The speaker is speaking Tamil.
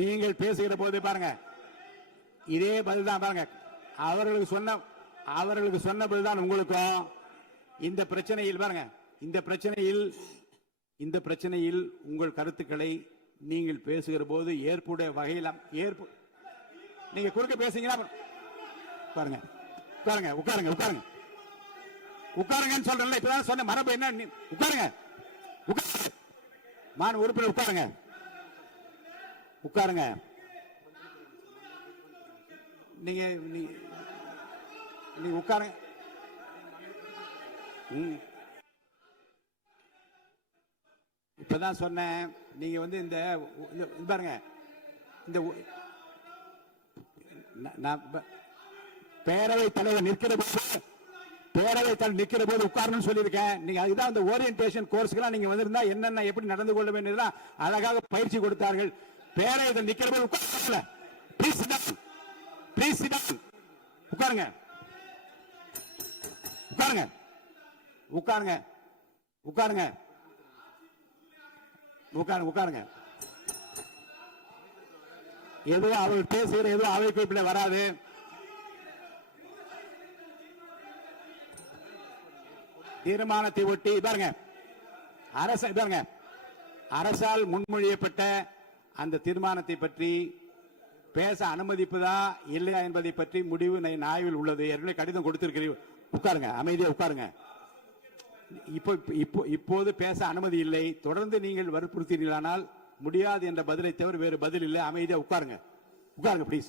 நீங்கள் பேசுகிற போது பாருங்க, இதே பதில் தான் பாருங்க. அவர்களுக்கு சொன்ன பதில்தான் உங்களுக்கும். இந்த பிரச்சனையில் பாருங்க, இந்த பிரச்சனையில் உங்கள் கருத்துக்களை நீங்கள் பேசுகிற போது ஏற்புடைய வகையில் நீங்க குறுக்க பேசுறீங்கன்னா பாருங்க, உட்காருங்க உட்காருங்க உட்காருங்க உட்காருங்கன்னு சொல்றேன்ல. இப்பதான் சொன்ன மரபு என்ன? உட்காருங்க, மாநில உறுப்பினர் உட்காருங்க, உட்காருங்க. நீங்க உட்காருங்க. இப்பதான் சொன்னேன். நீங்க வந்து இந்த பாருங்க, இந்த பேரவைத் தலைவர் நிற்கிற போது உட்காரணும்னு சொல்லியிருக்கேன். நீங்க அதுதான் அந்த ஓரியன்டேஷன் கோர்ஸ்க்கெல்லாம் நீங்க வந்திருந்தா என்னென்ன எப்படி நடந்து கொள்ள வேண்டியதுதான் அழகாக பயிற்சி கொடுத்தார்கள். பேரவை நிற்கிற போது உட்கார, ப்ளீஸ் உட்காருங்க, உட்காருங்க உட்காருங்க உட்காருங்க உட்காருங்க உட்காருங்க. எதுவும் அவர்கள் பேசுகிற எதுவும் அவை குறிப்பில் வராது. தீர்மானத்தை ஒட்டி பாருங்க, அரசால் முன்மொழியப்பட்ட அந்த தீர்மானத்தை பற்றி பேச அனுமதிப்பதா இல்லையா என்பதை பற்றி முடிவு ஆய்வில் உள்ளது. ஏற்கனவே கடிதம் கொடுத்திருக்கிறீர்கள். உட்காருங்க, அமைதியா உட்காருங்க. இப்போது பேச அனுமதி இல்லை. தொடர்ந்து நீங்கள் வற்புறுத்தீர்களானால் முடியாது என்ற பதிலை தவிர வேறு பதில் இல்லை. அமைதியா உட்காருங்க, உட்காருங்க ப்ளீஸ்.